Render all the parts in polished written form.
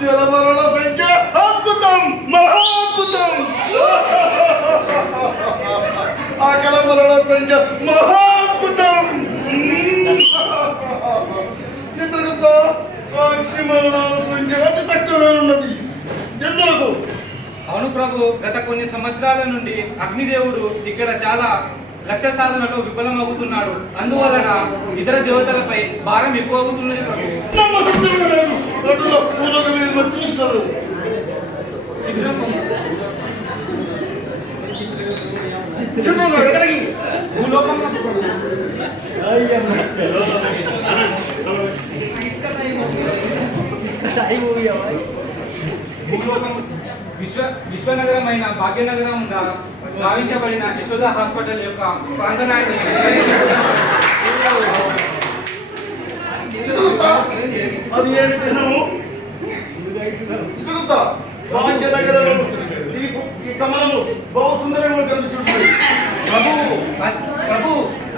జలమరణ సంఖ్య అద్భుతం, మహాద్భుతం. అకల మరణ సంఖ్య మహాద్భుతం. చిత్రగుప్త, అగ్ని మరణాల సంఖ్య అతి తక్కువగా ఉన్నది. ఎందుకు? అవును ప్రభు, గత కొన్ని సంవత్సరాల నుండి అగ్నిదేవుడు ఇక్కడ చాలా లక్ష్య సాధనలో విఫలమవుతున్నాడు. అందువలన ఇతర దేవతలపై భారం ఎక్కువ అవుతున్నది ప్రభు. చూస్తారు విశ్వనగరమైన భాగ్యనగరంగా భావించబడిన యశోద హాస్పిటల్ యొక్క ప్రాంగణాన్ని అది ఏమి చిహ్నము? భాగ్యనగరం ఈ కమలము బహు సుందరంగా కనిపిస్తుంది. ప్రభు,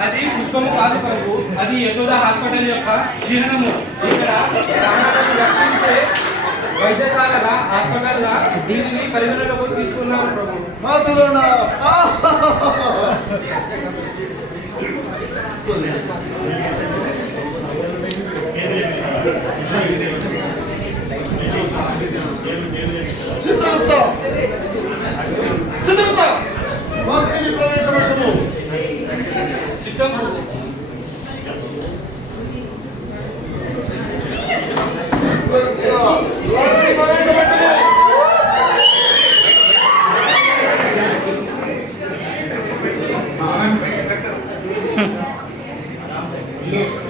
అది పుష్పము కాదు ప్రభు, అది యశోద హాస్పిటల్ యొక్క చిహ్నము. ఇక్కడ రక్షించే వైద్యశాలగా హాస్పిటల్గా దీనిని పరిగణలోకి తీసుకున్నారు ప్రభు. చిత్రగుప్త, చిత్రగుప్త, వాక్యాన్ని ప్రవేశపెట్టము. చిత్తం ప్రభు.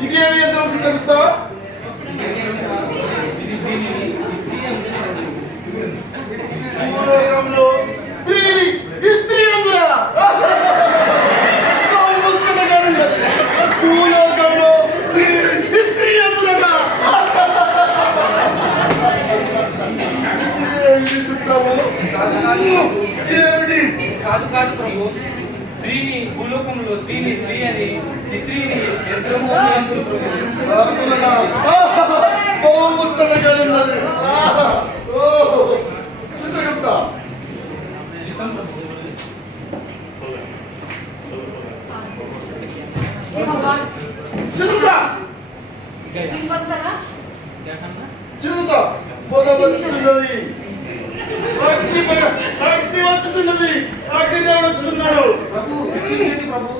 ఇదేమి యంత్రం చిత్రగుప్త? భూలోకంలో స్త్రీని ఇస్త్రీ అందురా. భూలోకంలో స్త్రీని ఇస్త్రీ అందురట. ఏమిటి చిత్రము? ఏమిటి? కాదు కాదు ప్రభు, స్త్రీని భూలోకంలో స్త్రీని స్త్రీ అని, స్త్రీని యంత్రము అని ముచ్చటగా ఉన్నది. చిత్రగుప్త, చిరుత పొగ వచ్చుతున్నది, అగ్ని వచ్చుతున్నది, అగ్నిదేవుడు వచ్చుతున్నాడు. ప్రభు, శిక్షించండి ప్రభు.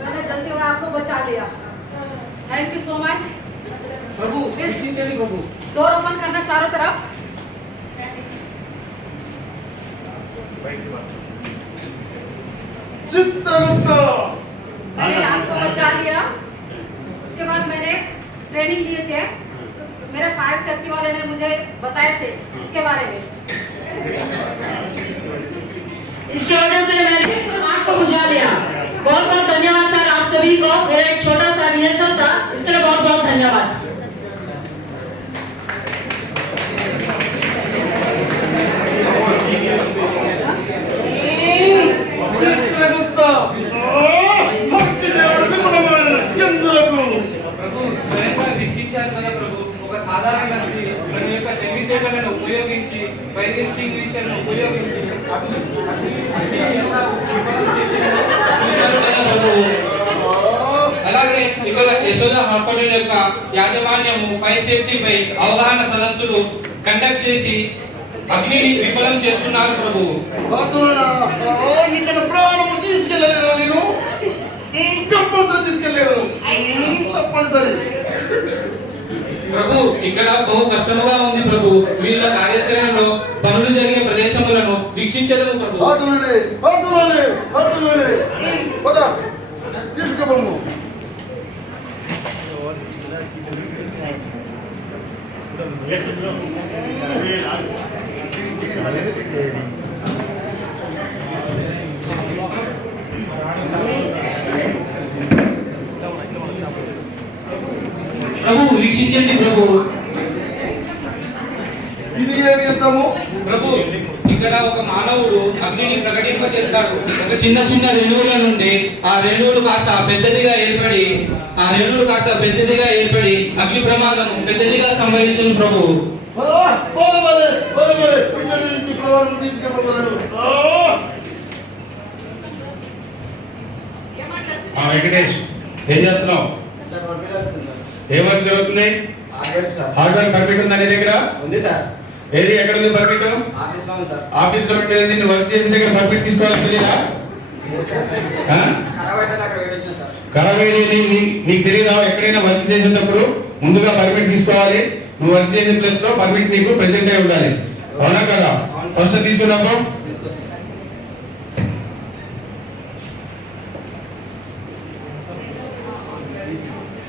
मैंने जल्दी वो आपको बचा लिया. Thank you so much. ప్రభు, శిక్షించండి ప్రభు. डोर ओपन करना चारों तरफ. चित्रगुप्त, मैंने आपको बचा लिया. उसके बाद मैंने ट्रेनिंग लिए थे. मेरे फायर सेफ्टी वाले ने मुझे बताए थे इसके बारे में. इसके वजह से मैंने आपको बुझा लिया. बहुत बहुत धन्यवाद सर आप सभी को. मेरा एक छोटा सा रिहर्सल था, इसके लिए बहुत बहुत धन्यवाद. చిత్రగుప్త, అగ్నిదేవుడు విమలమైన ఎందులకు? ప్రభు, స్వయంగా వీక్షించారు కదా ప్రభు. ఒక సాధారణ స్త్రీ తన యొక్క తెలివితేటలను ఉపయోగించి, ఫైర్ ఎక్స్టింగ్విషర్ను ఉపయోగించి అలాగే ఇక్కడ యశోద హాస్పిటల్ యొక్క యాజమాన్యము ఫైర్ సేఫ్టీపై అవగాహన సదస్సులు కండక్ట్ చేసి అగ్నిని విఫలం చేస్తున్నారు ప్రభు. ఇక్కడ ప్రాణము తీసుకెళ్ళలేరా నేను? ఇక్కడ బహు కష్టముగా ఉంది ప్రభు. వీళ్ళ కార్యాచరణలో పనులు జరిగే ప్రదేశములను వీక్షించదము ప్రభు. తీసుకోబోము. ప్రభు వీక్షించండి ప్రభు. ఇది ఏమి యుద్ధము? ప్రభు ఇక్కడ ఒక మానవుడు అగ్నిని ప్రకటింప చేస్తాడు. ఒక చిన్న చిన్న రేణువుల నుండి ఆ రేణువులు కాస్త పెద్దదిగా ఏర్పడి అగ్ని ప్రమాదం పెద్దదిగా సంభవించింది ప్రభు. వెంకటేష్ ఏం చేస్తున్నావు? ఏం వర్క్ జరుగుతుంది? హార్డ్వేర్ పర్మిట్ ఉందా నీ దగ్గర? ఉంది సార్. ఏది ఎక్కడ ఉంది పర్మిట్? ఆఫీస్ లో ఉంది సార్. ఆఫీస్ లో పెట్టేది నువ్వు వర్క్ చేసిన దగ్గర పర్మిట్ తీసుకోవాలి తెలియదా? ఖరాబ్ అయితే అక్కడ వెయిట్ వచ్చాను సార్. ఖరాబ్ అయ్యేది నీకు తెలియదా? ఎక్కడైనా వర్క్ చేసేటప్పుడు ముందుగా పర్మిట్ తీసుకోవాలి. నువ్వు వర్క్ చేసే ప్లేస్ లో పర్మిట్ నీకు ప్రెజెంట్ అయి ఉండాలి. అవునా కదా? ఫస్ట్ తీసుకున్నావు తీసుకొస్తాను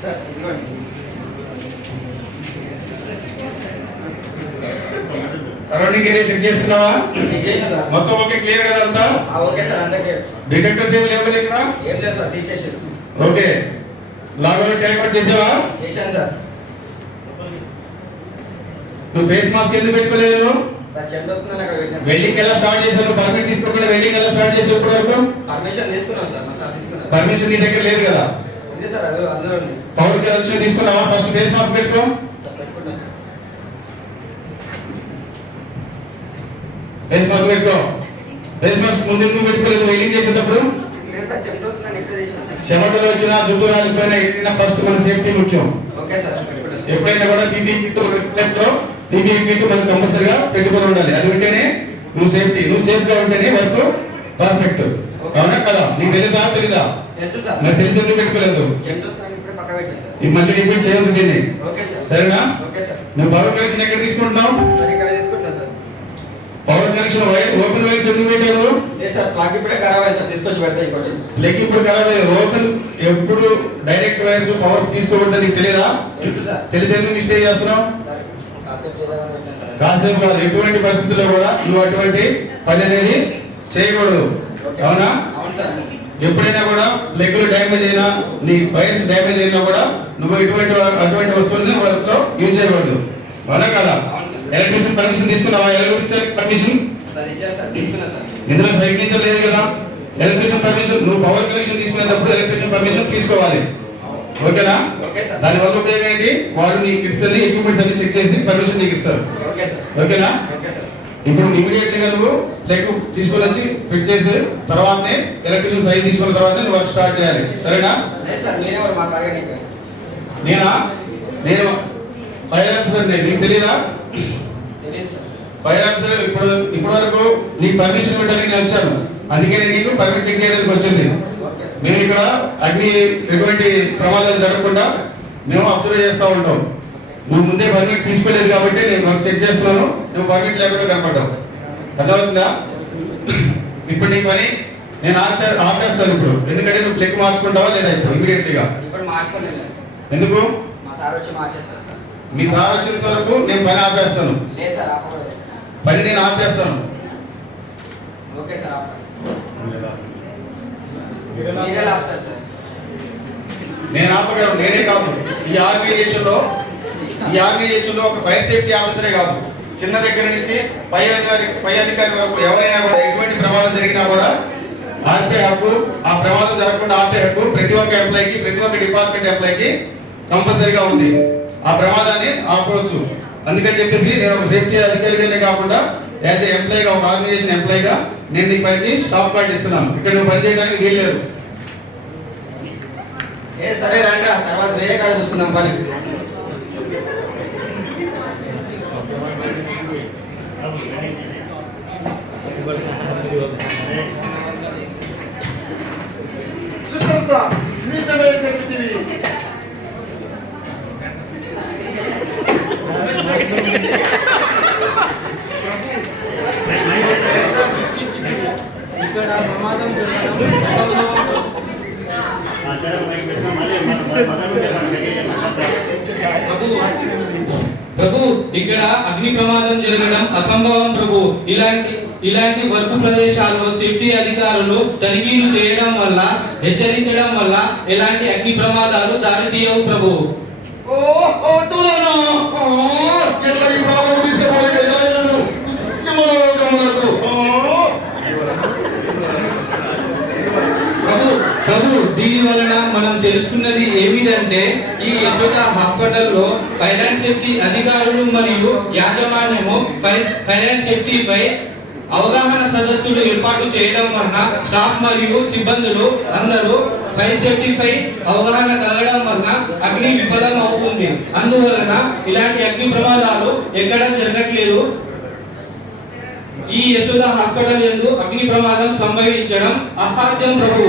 సార్. ఇదిగోండి. సరౌండింగ్ ఏరియా చెక్ చేసుకున్నావా? చెక్ చేశాను సార్. మొత్తం ఓకే క్లియర్ కదా అంతా? ఓకే సార్, అందరికీ డిటెక్టర్స్ ఏమి లేవు ఇక్కడ? ఏం లేదు సార్, తీసేసారు. ఓకే లాగౌట్ టేక్అవుట్ చేసావా? చేశాను సార్. నువ్వు ఫేస్ మాస్క్ ఎందుకు పెట్టుకోలేదు? సార్ చెండు వస్తుందని అక్కడ వెయిట్ వెల్డింగ్ ఎలా స్టార్ట్ చేశావు? పర్మిట్ తీసుకోకుండా వెల్డింగ్ ఎలా స్టార్ట్ చేసావు ఇప్పటి వరకు? పర్మిషన్ తీసుకున్నాను సార్. మా సార్ తీసుకున్నారు. పర్మిషన్ నీ దగ్గర లేదు కదా? ఉంది సార్, అది అందరూ ఉంది. పవర్ కనెక్షన్ తీసుకున్నావా? ఫస్ట్ ఫేస్ మాస్క్ పెట్టుకో. సార్ పెట్టుకుంటా సార్. ఫేస్ మాస్క్ పెట్టుకో. ఫేస్ మాస్క్ ముందు నువ్వు పెట్టుకోలేదు వెల్డింగ్ చేసేటప్పుడు? లేదు సార్, చెండు వస్తుందని ఇక్కడ చేశాను సార్. చెమటలు వచ్చినా జుట్టు రాలిపోయినా ఏదైనా ఫస్ట్ మన సేఫ్టీ ముఖ్యం. ఓకే సార్, పెట్టుకుంటా సార్. ఎప్పుడైనా కూడా పీపీ కిట్ మనం కంపల్సరిగా పెట్టుకొని ఉండాలి. అది ఉంటేనే నువ్వు సేఫ్ గా ఉంటేనే వర్క్ పర్ఫెక్ట్. అవునా కదా? నీకు తెలియదా? తెలీదా? తెలుసు సార్. మరి తెలిసి ఎందుకు పెట్టుకోలేదు? చెండు వస్తుందని ఇప్పుడు పక్క పెట్టాను సార్. ఈ మళ్ళీ రిపీట్ చేయొద్దు దీన్ని. Okay sir. సరేనా? Okay sir. నువ్వు పవర్ కనెక్షన్ ఎక్కడ తీసుకుంటున్నావు? సార్ ఇక్కడ తీసుకుంటా sir. Power connection open wires ఎందుకు పెట్టావు? లేదు సార్, ప్లగ్ ఇప్పుడే ఖరాబ్ అయింది సార్, తీసుకొచ్చి పెడతా ఇంకోటి. ప్లగ్ ఇప్పుడు ఖరాబ్ అయ్యింది. ఓపెన్ ఎప్పుడు డైరెక్ట్ వైర్స్ పవర్స్ తీసుకోకూడదు నీకు తెలియదా? తెలుసు సార్. తెలిసి ఎందుకు మిస్టేక్ చేస్తున్నావు? సార్ కాసేపు చేద్దామని పెట్టాను సార్. కాసేపు కాదు, ఎటువంటి పరిస్థితుల్లో కూడా నువ్వు అటువంటి పని అనేది చేయకూడదు. ఓకే. అవునా? అవును సార్. ఎప్పుడైనా కూడా ప్లగ్లు డ్యామేజ్ అయినా నీ వైర్స్ డ్యామేజ్ అయినా కూడా నువ్వు అటువంటి వస్తువుల్ని వర్క్ లో యూజ్ చేయకూడదు. అవునా కదా? అవును సార్. ఎలక్ట్రీషియన్ పర్మిషన్ తీసుకున్నావా? ఎలక్ట్రీషియన్ పర్మిషన్ సార్ ఇచ్చారు సార్, తీసుకున్నా సార్. ఇందులో సైకిల్ లేదు కదా? ఎలక్ట్రీషియన్ పర్మిషన్ నువ్వు పవర్ కనెక్షన్ తీసుకునేటప్పుడు ఎలక్ట్రీషియన్ పర్మిషన్ తీసుకోవాలి. ఓకేనా? Okay sir. దాని వల్ల ఉపయోగం ఏంటి? వాళ్ళు నీ కిట్స్ అన్ని ఎక్విప్మెంట్స్ అన్ని చెక్ చేసి పర్మిషన్ నీకు ఇస్తారు. Okay sir. ఓకేనా? Okay sir. ఇప్పుడు ఇమీడియట్ గా నువ్వు ప్లగ్ తీసుకొని వచ్చి ఫిట్ చేసి తర్వాతనే ఎలక్ట్రికల్ సైన్ తీసుకున్న తర్వాత నువ్వు వర్క్ స్టార్ట్ చేయాలి. సరేనా? లేదు సార్, మీరెవరు మా కార్యానికి? నేను ఫైర్ ఆఫీసర్. నీకు తెలియదా? తెలియదు సార్. ఫైర్ ఆఫీసర్ ఇప్పటి వరకు నీకు పర్మిషన్ పెట్టడానికి నేను వచ్చాను. అందుకే నేను నీకు పర్మిట్ చెక్ చేయడానికి వచ్చింది. Okay sir. మేము ఇక్కడ అగ్ని ఎటువంటి ప్రమాదాలు జరగకుండా మేము అబ్జర్వ్ చేస్తూ ఉంటాం. నువ్వు ముందే పర్మిట్ తీసుకోలేదు కాబట్టి నేను వర్క్ చెక్ చేస్తున్నాను. నువ్వు పర్మిట్ లేకుండా కనపడ్డావు. అర్థమవుతుందా? ఇప్పుడు నీ పని నేను ఆపేస్తాను ఇప్పుడు. ఎందుకంటే నువ్వు ప్లగ్ మార్చుకుంటావా లేదా ఇప్పుడు ఇమీడియట్లీగా? ఇప్పుడు మార్చుకోలేదు సార్. ఎందుకు? మా సార్ వచ్చి మార్చేస్తారు సార్. మీ సార్ వచ్చినంత వరకు నేను పని ఆపేస్తాను. లేదు సార్, ఆపకూడదు. పని నేను ఆపేస్తాను. ఓకే సార్, ఆపండి. మీరే ఆపుతారు సార్. నేను ఆపగలను. నేనే కాదు, ఈ ఆర్గనైజేషన్ లో ఒక ఫైర్ సేఫ్టీ ఆఫీసరే కాదు, చిన్న దగ్గర నుంచి పై అధికారి వరకు ఎవరైనా కూడా ఎటువంటి ప్రమాదం జరిగినా కూడా ఆపే హక్కు, ఆ ప్రమాదం జరగకుండా ఆపే హక్కు ప్రతి ఒక్క ఎంప్లాయీకి, ప్రతి ఒక్క డిపార్ట్మెంట్ ఎంప్లాయీకి కంపల్సరీగా ఉంది. ఆ ప్రమాదాన్ని ఆపవచ్చు. అందుకని చెప్పేసి నేను ఒక సేఫ్టీ అధికారిగానే కాకుండా యాజ్ ఏ ఎంప్లాయీగా, ఒక ఆర్గనైజేషన్ ఎంప్లాయీగా నేను నీ పనికి స్టాప్ కార్డ్ ఇస్తున్నాను. ఇక్కడ నువ్వు పని చేయడానికి వీల్లేదు. సరే రండి, తర్వాత వేరే కాడ చూసుకుందాం పని. చిత్రంతా నీతమే చెప్తివి. ప్రభు ఇక్కడ అగ్ని ప్రమాదం జరగడం అసంభవం ప్రభు. ఇలాంటి వర్క్ ప్రదేశాల్లో సేఫ్టీ అధికారులు తనిఖీలు చేయడం వల్ల, హెచ్చరించడం వల్ల ఎలాంటి అగ్ని ప్రమాదాలు దారితీయవు ప్రభు. ఎట్లా ఈ ప్రాబ్లం తీసుకోవాలి ప్రభు దీని వలన మనం తెలుసుకున్నది ఏమిటంటే ఈ యశోద హాస్పిటల్లో ఫైర్ అండ్ సేఫ్టీ అధికారులు మరియు యాజమాన్యము ఫైర్ అండ్ సేఫ్టీ పై అవగాహన సదస్సులు ఏర్పాటు చేయడం వలన స్టాఫ్ మరియు సిబ్బందులు అందరూ ఫైర్ సేఫ్టీ పై అవగాహన కలగడం వలన అగ్ని విఫలం అవుతుంది. అందువలన ఇలాంటి అగ్ని ప్రమాదాలు ఎక్కడా జరగట్లేదు. ఈ యశోద హాస్పిటల్ యందు అగ్ని ప్రమాదం సంభవించడం అసాధ్యం ప్రభు.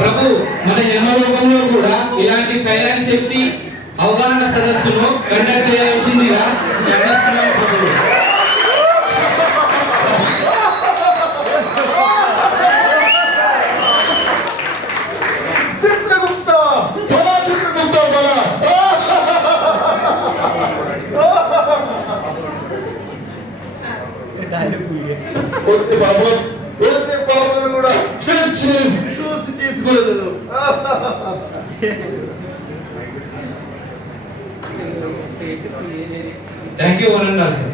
ప్రభు మన జన్మలోకంలో కూడా ఇలాంటి ఫైర్ అండ్ సేఫ్టీ అవగాహన సదస్సును కండక్ట్ చేయవలసిందిగా జ్ఞానిస్తున్నాం ప్రభు. కూడా చూసి తీసుకోలేదు. Thank you one and all.